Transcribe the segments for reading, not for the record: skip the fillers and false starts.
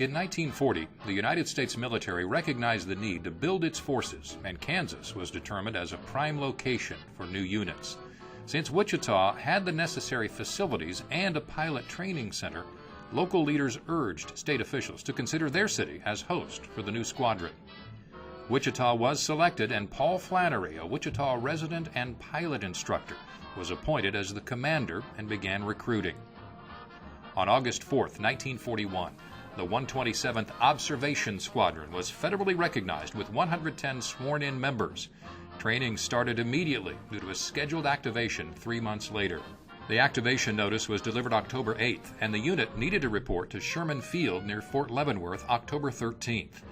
In 1940, the United States military recognized the need to build its forces, and Kansas was determined as a prime location for new units. Since Wichita had the necessary facilities and a pilot training center, local leaders urged state officials to consider their city as host for the new squadron. Wichita was selected, and Paul Flannery, a Wichita resident and pilot instructor, was appointed as the commander and began recruiting. On August 4, 1941, the 127th Observation Squadron was federally recognized with 110 sworn-in members. Training started immediately due to a scheduled activation 3 months later. The activation notice was delivered October 8th, and the unit needed to report to Sherman Field near Fort Leavenworth October 13th.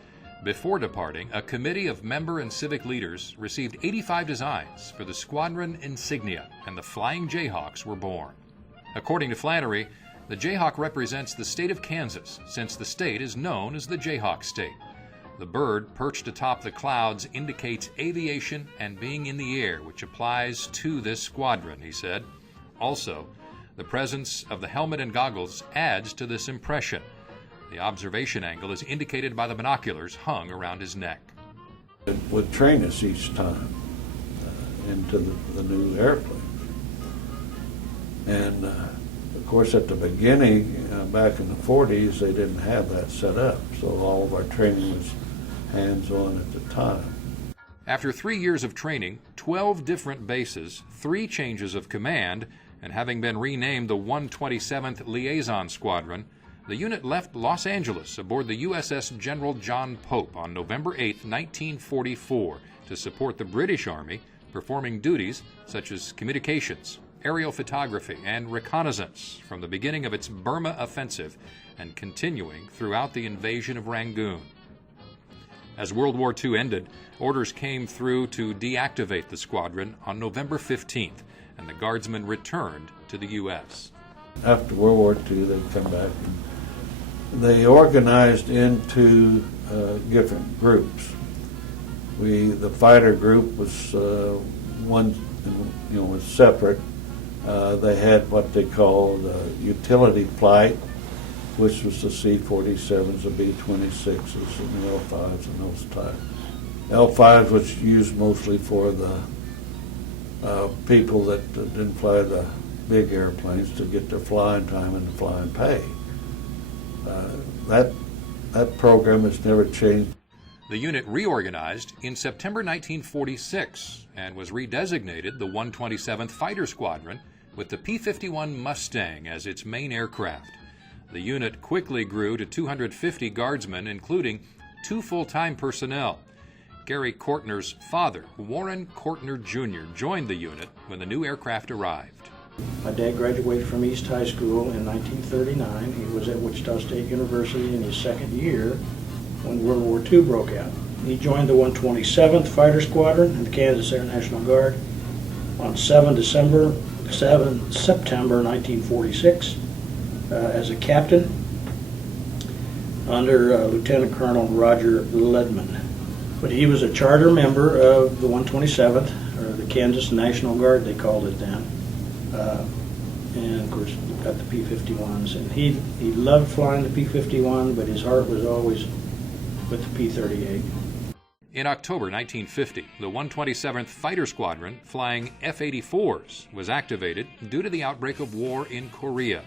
Before departing, a committee of member and civic leaders received 85 designs for the squadron insignia, and the Flying Jayhawks were born. According to Flannery, the Jayhawk represents the state of Kansas, since the state is known as the Jayhawk State. The bird perched atop the clouds indicates aviation and being in the air, which applies to this squadron, he said. Also, the presence of the helmet and goggles adds to this impression. The observation angle is indicated by the binoculars hung around his neck. It would train us each time into the new airplane. And of course, at the beginning, back in the 40s, they didn't have that set up, so all of our training was hands-on at the time. After 3 years of training, 12 different bases, 3 changes of command, and having been renamed the 127th Liaison Squadron, the unit left Los Angeles aboard the USS General John Pope on November 8, 1944, to support the British Army, performing duties such as communications, aerial photography, and reconnaissance from the beginning of its Burma offensive and continuing throughout the invasion of Rangoon. As World War II ended, orders came through to deactivate the squadron on November 15th, and the Guardsmen returned to the U.S. After World War II, they come back and they organized into different groups. The fighter group was was separate. They had what they called utility flight, which was the C-47s, the B-26s, and the L-5s and those types. L-5s was used mostly for the people that didn't fly the big airplanes to get their flying time and the flying pay. That program has never changed. The unit reorganized in September 1946 and was redesignated the 127th Fighter Squadron with the P-51 Mustang as its main aircraft. The unit quickly grew to 250 guardsmen, including 2 full-time personnel. Gary Kortner's father, Warren Kortner Jr., joined the unit when the new aircraft arrived. My dad graduated from East High School in 1939. He was at Wichita State University in his second year when World War II broke out. He joined the 127th Fighter Squadron in the Kansas Air National Guard on 7 September 1946 as a captain under Lieutenant Colonel Roger Ledman. But he was a charter member of the 127th, or the Kansas National Guard, they called it then. And of course, got the P-51s. And he loved flying the P-51, but his heart was always with the P-38. In October 1950, the 127th Fighter Squadron, flying F-84s, was activated due to the outbreak of war in Korea.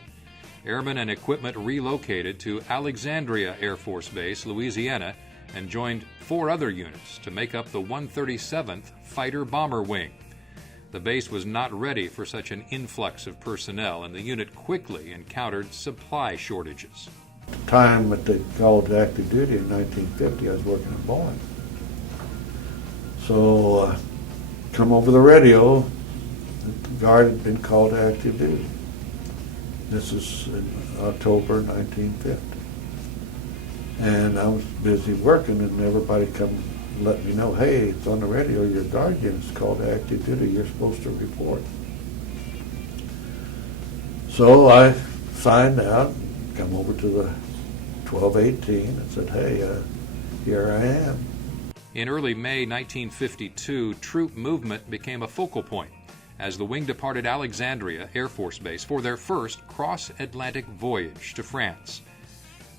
Airmen and equipment relocated to Alexandria Air Force Base, Louisiana, and joined 4 other units to make up the 137th Fighter Bomber Wing. The base was not ready for such an influx of personnel, and the unit quickly encountered supply shortages. At the time that they called active duty in 1950, I was working at Boeing. So, come over the radio, the Guard had been called to active duty. This is in October 1950. And I was busy working, and everybody come let me know, hey, it's on the radio, your Guard unit's called to active duty, you're supposed to report. So I signed out, come over to the 1218 and said, hey, here I am. In early May 1952, troop movement became a focal point as the wing departed Alexandria Air Force Base for their first cross-Atlantic voyage to France.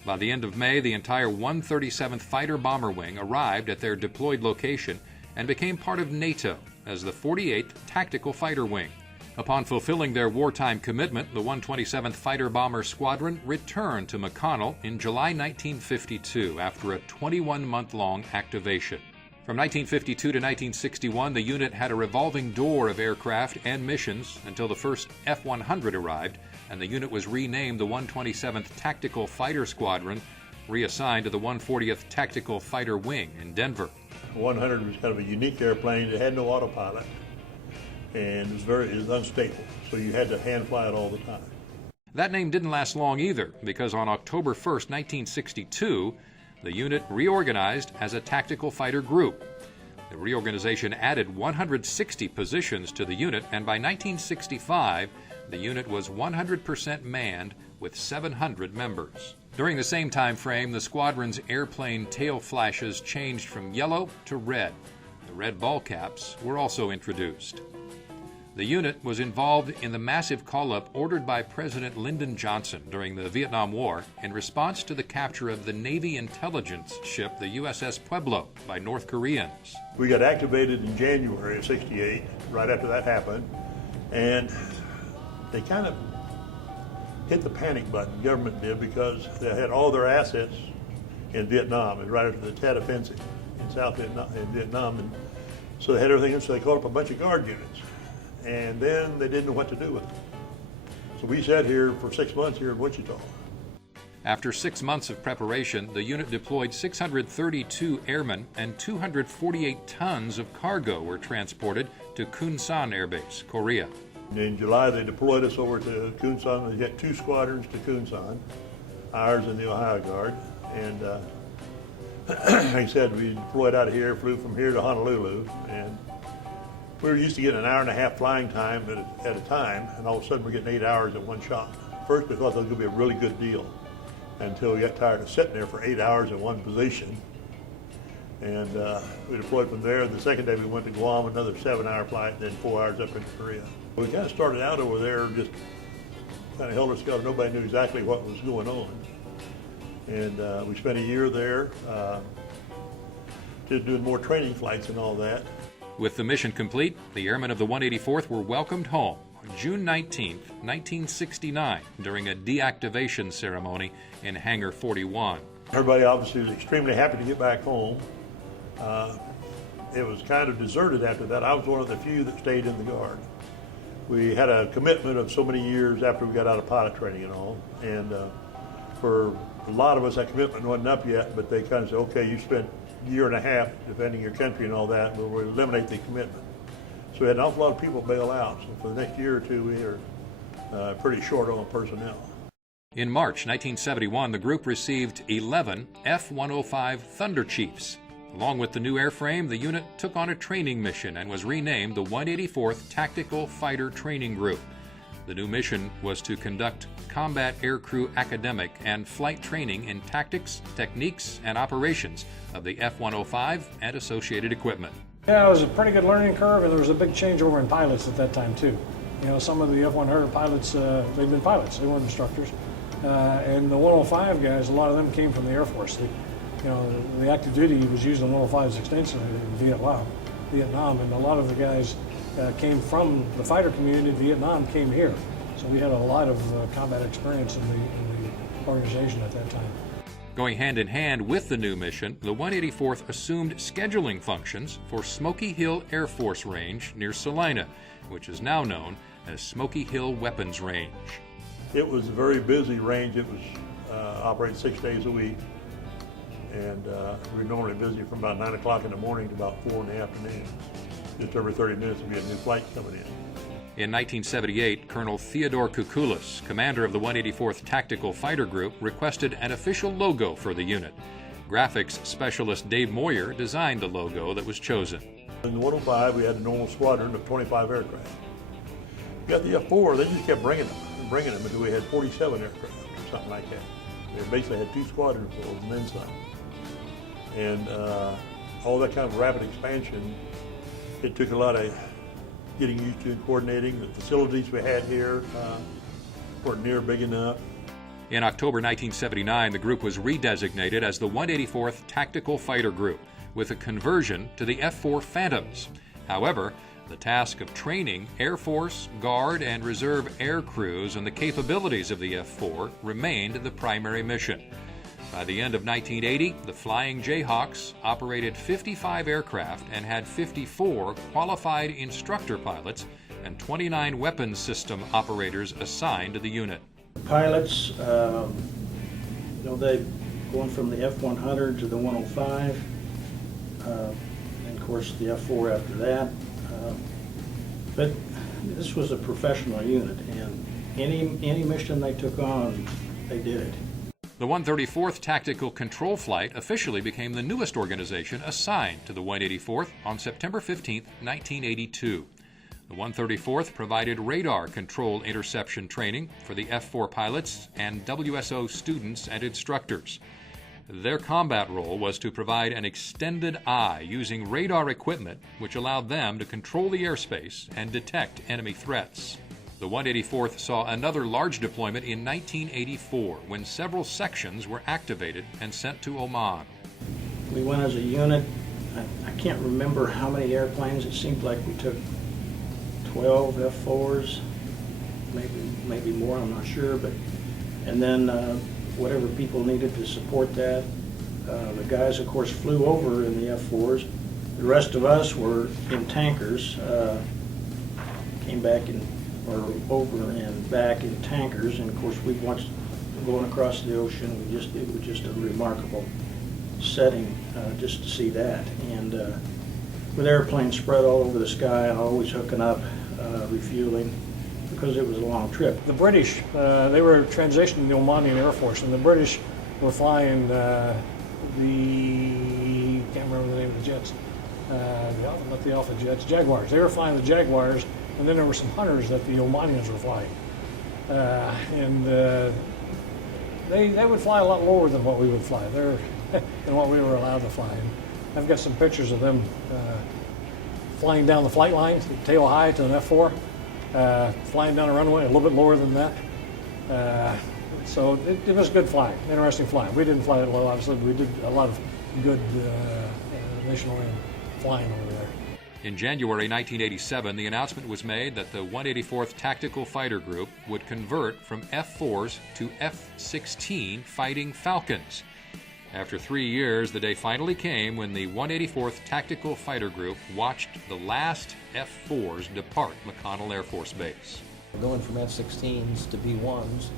By the end of May, the entire 137th Fighter Bomber Wing arrived at their deployed location and became part of NATO as the 48th Tactical Fighter Wing. Upon fulfilling their wartime commitment, the 127th Fighter Bomber Squadron returned to McConnell in July 1952 after a 21-month-long activation. From 1952 to 1961, the unit had a revolving door of aircraft and missions until the first F-100 arrived, and the unit was renamed the 127th Tactical Fighter Squadron, reassigned to the 140th Tactical Fighter Wing in Denver. 100 was kind of a unique airplane. It had no autopilot, and it was unstable, so you had to hand fly it all the time. That name didn't last long either, because on October 1st, 1962, the unit reorganized as a tactical fighter group. The reorganization added 160 positions to the unit, and by 1965, the unit was 100% manned with 700 members. During the same time frame, the squadron's airplane tail flashes changed from yellow to red. The red ball caps were also introduced. The unit was involved in the massive call-up ordered by President Lyndon Johnson during the Vietnam War in response to the capture of the Navy intelligence ship, the USS Pueblo, by North Koreans. We got activated in January of '68, right after that happened, and they kind of hit the panic button, the government did, because they had all their assets in Vietnam, and right after the Tet Offensive in South Vietnam, and so they had everything, so they called up a bunch of guard units. And then they didn't know what to do with it. So we sat here for 6 months here in Wichita. After 6 months of preparation, the unit deployed 632 airmen and 248 tons of cargo were transported to Kunsan Air Base, Korea. And in July, they deployed us over to Kunsan. They got 2 squadrons to Kunsan, ours and the Ohio Guard. And like I said, we deployed out of here, flew from here to Honolulu, and we were used to getting an hour and a half flying time at a time, and all of a sudden we're getting 8 hours at one shot. First we thought that was going to be a really good deal, until we got tired of sitting there for 8 hours in one position. And we deployed from there. The second day we went to Guam, another 7-hour flight, then 4 hours up into Korea. We kind of started out over there, just kind of held our skelter. Nobody knew exactly what was going on. And we spent a year there, just doing more training flights and all that. With the mission complete, the airmen of the 184th were welcomed home on June 19, 1969, during a deactivation ceremony in Hangar 41. Everybody obviously was extremely happy to get back home. It was kind of deserted after that. I was one of the few that stayed in the Guard. We had a commitment of so many years after we got out of pilot training and all, and for a lot of us that commitment wasn't up yet, but they kind of said, okay, you spent a year and a half defending your country and all that, but we'll eliminate the commitment. So we had an awful lot of people bail out, so for the next year or two we were pretty short on personnel. In March 1971, the group received 11 F-105 Thunder Chiefs. Along with the new airframe, the unit took on a training mission and was renamed the 184th Tactical Fighter Training Group. The new mission was to conduct combat aircrew academic and flight training in tactics, techniques, and operations of the F-105 and associated equipment. Yeah, it was a pretty good learning curve, and there was a big changeover in pilots at that time, too. You know, some of the F-100 pilots, they've been pilots, they weren't instructors. And the 105 guys, a lot of them came from the Air Force. The active duty was used in 105s extensively in Vietnam, and a lot of the guys came from the fighter community in Vietnam, came here. So we had a lot of combat experience in the organization at that time. Going hand in hand with the new mission, the 184th assumed scheduling functions for Smoky Hill Air Force Range near Salina, which is now known as Smoky Hill Weapons Range. It was a very busy range. It was operated 6 days a week, and we were normally busy from about 9 o'clock in the morning to about 4 in the afternoon. Just every 30 minutes would be a new flight coming in. In 1978, Colonel Theodore Kukulis, commander of the 184th Tactical Fighter Group, requested an official logo for the unit. Graphics specialist Dave Moyer designed the logo that was chosen. In the 105, we had a normal squadron of 25 aircraft. We got the F-4, they just kept bringing them until we had 47 aircraft or something like that. They basically had 2 squadrons full and then some. And all that kind of rapid expansion, it took a lot of getting used to and coordinating. The facilities we had here weren't near big enough. In October 1979, the group was redesignated as the 184th Tactical Fighter Group, with a conversion to the F-4 Phantoms. However, the task of training Air Force, Guard, and Reserve air crews on the capabilities of the F-4 remained the primary mission. By the end of 1980, the Flying Jayhawks operated 55 aircraft and had 54 qualified instructor pilots and 29 weapons system operators assigned to the unit. Pilots, they going from the F-100 to the 105, and of course the F-4 after that. But this was a professional unit, and any mission they took on, they did it. The 134th Tactical Control Flight officially became the newest organization assigned to the 184th on September 15, 1982. The 134th provided radar control interception training for the F-4 pilots and WSO students and instructors. Their combat role was to provide an extended eye using radar equipment which allowed them to control the airspace and detect enemy threats. The 184th saw another large deployment in 1984 when several sections were activated and sent to Oman. We went as a unit. I can't remember how many airplanes. It seemed like we took 12 F-4s, maybe more, I'm not sure. And then whatever people needed to support that. The guys, of course, flew over in the F-4s. The rest of us were in tankers, came back over and back in tankers, and of course we watched going across the ocean. It was just a remarkable setting just to see that, and with airplanes spread all over the sky, always hooking up, refueling, because it was a long trip. The British, they were transitioning the Omanian Air Force, and the British were flying can't remember the name of the jets, not the Alpha jets, Jaguars. They were flying the Jaguars, and then there were some Hunters that the Omanians were flying. They would fly a lot lower than what we would fly, than what we were allowed to fly. And I've got some pictures of them flying down the flight line, tail high to an F-4, flying down a runway a little bit lower than that. So it was good flying, interesting flying. We didn't fly it low, obviously, but we did a lot of good national flying over there. In January 1987, the announcement was made that the 184th Tactical Fighter Group would convert from F-4s to F-16 Fighting Falcons. After 3 years, the day finally came when the 184th Tactical Fighter Group watched the last F-4s depart McConnell Air Force Base. Going from F-16s to B-1s,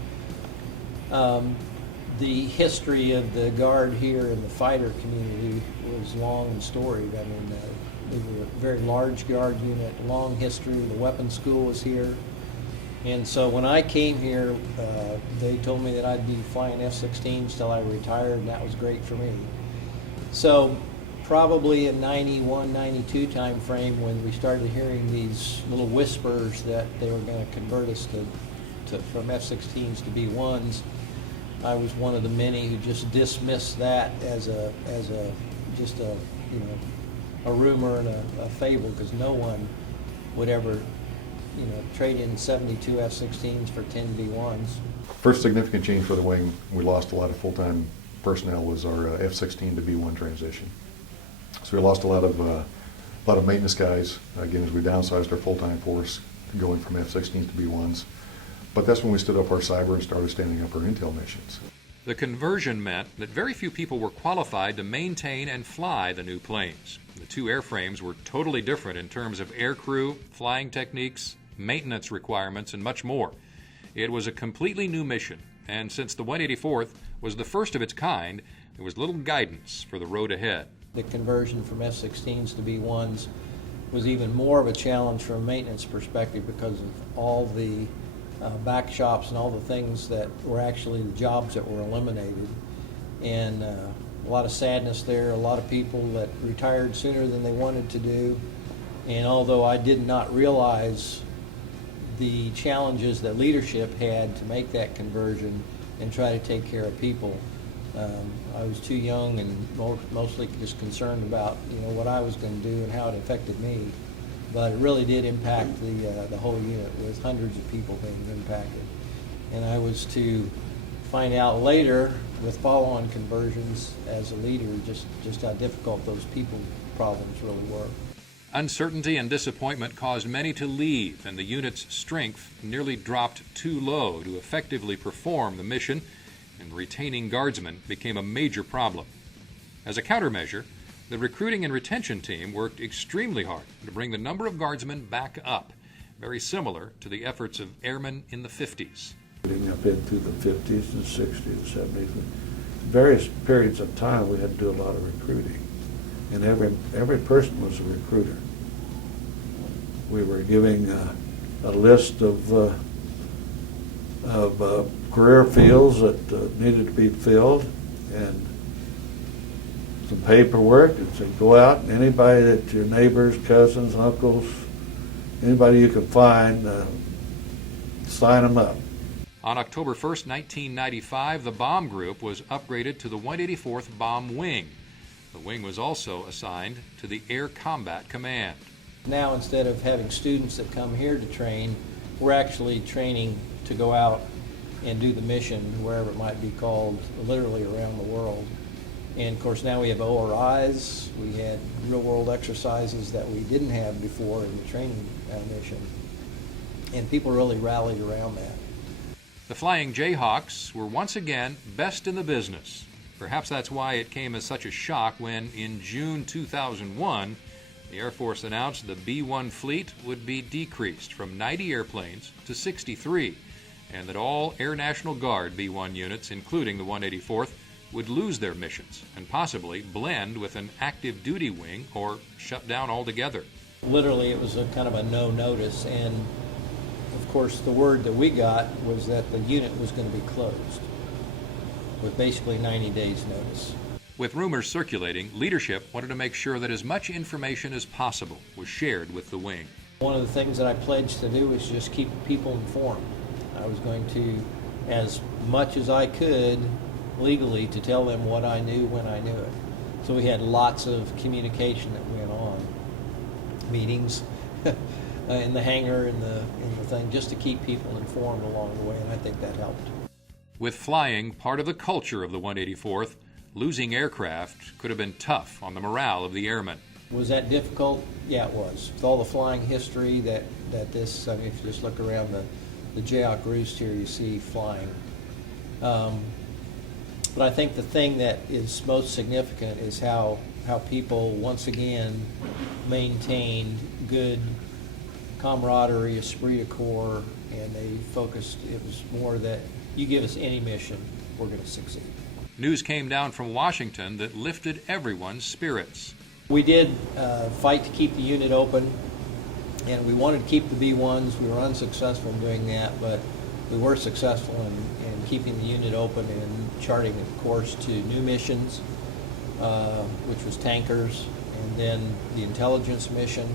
the history of the Guard here in the fighter community was long and storied. I mean, we were a very large Guard unit, long history. The weapons school was here. And so when I came here, they told me that I'd be flying F-16s till I retired, and that was great for me. So probably in 91, 92 time frame, when we started hearing these little whispers that they were going to convert us from F-16s to B-1s, I was one of the many who just dismissed that as a rumor and a fable, because no one would ever trade in 72 F-16s for 10 B-1s. First significant change for the wing, we lost a lot of full-time personnel, was our F-16 to B-1 transition. So we lost a lot of maintenance guys, again, as we downsized our full-time force going from F-16s to B-1s. But that's when we stood up our cyber and started standing up our intel missions. The conversion meant that very few people were qualified to maintain and fly the new planes. The two airframes were totally different in terms of aircrew, flying techniques, maintenance requirements, and much more. It was a completely new mission, and since the 184th was the first of its kind, there was little guidance for the road ahead. The conversion from F-16s to B-1s was even more of a challenge from a maintenance perspective because of all the back shops and all the things that were actually the jobs that were eliminated. And a lot of sadness there, a lot of people that retired sooner than they wanted to do. And although I did not realize the challenges that leadership had to make that conversion and try to take care of people, I was too young and mostly just concerned about what I was going to do and how it affected me. But it really did impact the whole unit, with hundreds of people being impacted. And I was to find out later with follow-on conversions as a leader just how difficult those people problems really were. Uncertainty and disappointment caused many to leave, and the unit's strength nearly dropped too low to effectively perform the mission, and retaining guardsmen became a major problem. As a countermeasure, the recruiting and retention team worked extremely hard to bring the number of guardsmen back up, very similar to the efforts of airmen in the 50s. Up into the 50s and 60s and 70s. Various periods of time we had to do a lot of recruiting, and every person was a recruiter. We were giving a list of career fields that needed to be filled, and some paperwork, and said go out and anybody that your neighbors, cousins, uncles, anybody you can find, sign them up. On October 1st, 1995, the bomb group was upgraded to the 184th Bomb Wing. The wing was also assigned to the Air Combat Command. Now, instead of having students that come here to train, we're actually training to go out and do the mission wherever it might be called, literally around the world. And of course now we have ORIs, we had real world exercises that we didn't have before in the training mission. And people really rallied around that. The Flying Jayhawks were once again best in the business. Perhaps that's why it came as such a shock when, in June 2001, the Air Force announced the B-1 fleet would be decreased from 90 airplanes to 63, and that all Air National Guard B-1 units, including the 184th, would lose their missions and possibly blend with an active duty wing or shut down altogether. Literally, it was a kind of a no notice, and of course the word that we got was that the unit was going to be closed with basically 90 days notice. With rumors circulating, leadership wanted to make sure that as much information as possible was shared with the wing. One of the things that I pledged to do was just keep people informed. I was going to, as much as I could legally, to tell them what I knew when I knew it. So we had lots of communication that went on, meetings in the hangar, in the thing, just to keep people informed along the way, and I think that helped. With flying part of the culture of the 184th, losing aircraft could have been tough on the morale of the airmen. Was that difficult? Yeah, it was. With all the flying history that this, I mean, if you just look around the Jayhawk Roost here, you see flying. But I think the thing that is most significant is how people once again maintained good camaraderie, esprit de corps, and they focused, it was more that you give us any mission, we're going to succeed. News came down from Washington that lifted everyone's spirits. We did fight to keep the unit open, and we wanted to keep the B-1s. We were unsuccessful in doing that, but we were successful in keeping the unit open and charting a course to new missions, which was tankers, and then the intelligence mission,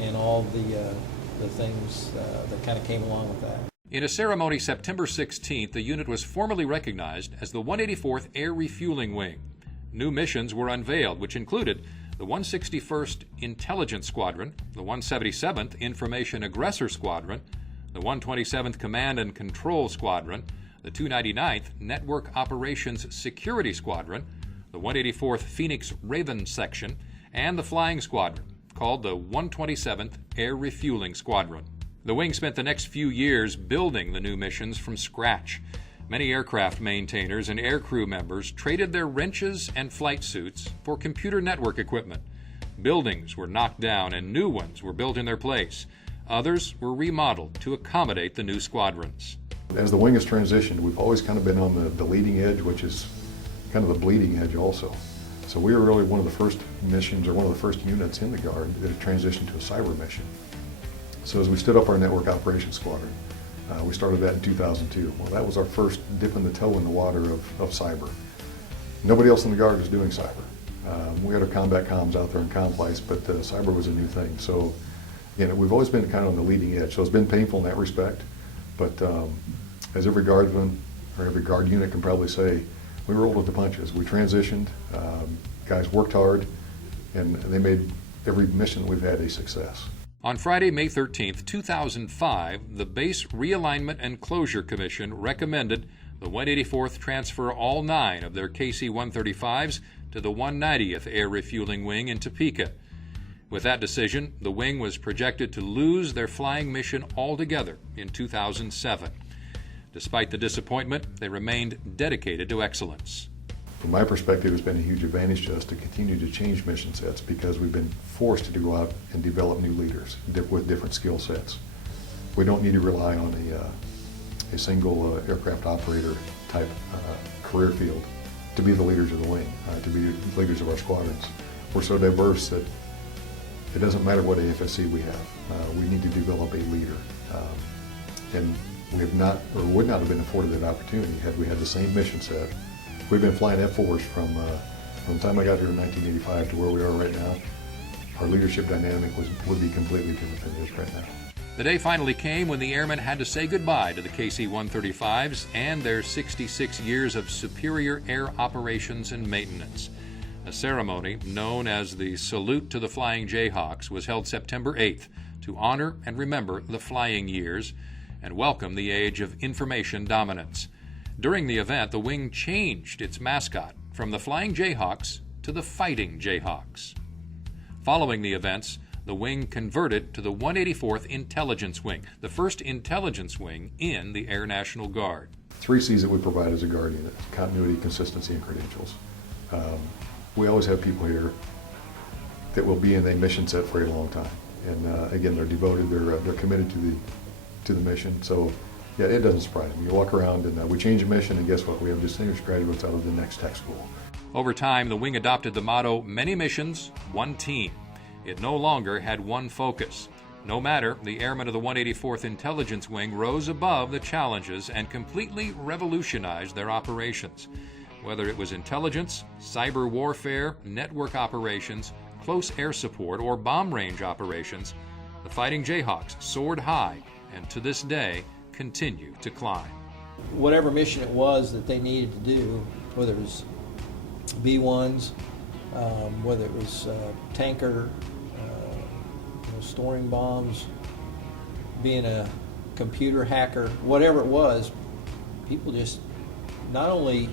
and all the things that kind of came along with that. In a ceremony September 16th, the unit was formally recognized as the 184th Air Refueling Wing. New missions were unveiled, which included the 161st Intelligence Squadron, the 177th Information Aggressor Squadron, the 127th Command and Control Squadron, the 299th Network Operations Security Squadron, the 184th Phoenix Raven Section, and the Flying Squadron, called the 127th Air Refueling Squadron. The wing spent the next few years building the new missions from scratch. Many aircraft maintainers and aircrew members traded their wrenches and flight suits for computer network equipment. Buildings were knocked down and new ones were built in their place. Others were remodeled to accommodate the new squadrons. As the wing has transitioned, we've always kind of been on the leading edge, which is kind of the bleeding edge also. So we were really one of the first missions, or one of the first units in the Guard that had transitioned to a cyber mission. So as we stood up our Network Operations Squadron, we started that in 2002. Well, that was our first dipping the toe in the water of cyber. Nobody else in the Guard was doing cyber. We had our combat comms out there in complex, but cyber was a new thing. So again, we've always been kind of on the leading edge. So it's been painful in that respect, but as every Guardsman or every Guard unit can probably say, we rolled with the punches. We transitioned, guys worked hard, and they made every mission we've had a success. On Friday, May 13, 2005, the Base Realignment and Closure Commission recommended the 184th transfer all 9 of their KC-135s to the 190th Air Refueling Wing in Topeka. With that decision, the wing was projected to lose their flying mission altogether in 2007. Despite the disappointment, they remained dedicated to excellence. From my perspective, it's been a huge advantage to us to continue to change mission sets because we've been forced to go out and develop new leaders with different skill sets. We don't need to rely on a single aircraft operator type career field to be the leaders of the wing, to be the leaders of our squadrons. We're so diverse that it doesn't matter what AFSC we have. We need to develop a leader. And we have not, or would not have been afforded that opportunity had we had the same mission set. We've been flying F-4s from the time I got here in 1985 to where we are right now. Our leadership dynamic would be completely different than it is right now. The day finally came when the airmen had to say goodbye to the KC-135s and their 66 years of superior air operations and maintenance. A ceremony known as the Salute to the Flying Jayhawks was held September 8th to honor and remember the flying years and welcome the age of information dominance. During the event, the wing changed its mascot from the Flying Jayhawks to the Fighting Jayhawks. Following the events, the wing converted to the 184th Intelligence Wing, the first intelligence wing in the Air National Guard. 3 C's that we provide as a Guard unit: continuity, consistency, and credentials. We always have people here that will be in a mission set for a long time. And again, they're devoted, they're committed to the mission. So yeah, it doesn't surprise me. You walk around and we change a mission, and guess what? We have distinguished graduates out of the next tech school. Over time, the wing adopted the motto, "Many missions, one team." It no longer had one focus. No matter, the airmen of the 184th Intelligence Wing rose above the challenges and completely revolutionized their operations. Whether it was intelligence, cyber warfare, network operations, close air support, or bomb range operations, the Fighting Jayhawks soared high and to this day continue to climb. Whatever mission it was that they needed to do, whether it was B-1s, whether it was tanker, storing bombs, being a computer hacker, whatever it was, people just not only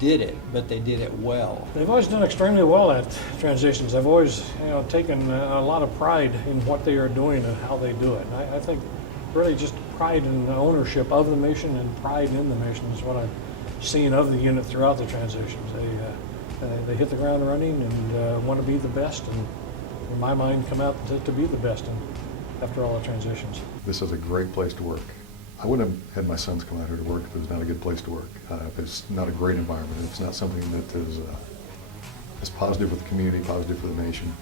did it, but they did it well. They've always done extremely well at transitions. They've always, taken a lot of pride in what they are doing and how they do it. And I think really just pride in the ownership of the mission and pride in the mission is what I've seen of the unit throughout the transitions. They hit the ground running and want to be the best, and in my mind come out to be the best after all the transitions. This is a great place to work. I wouldn't have had my sons come out here to work if it was not a good place to work, if it's not a great environment, if it's not something that is positive for the community, positive for the nation.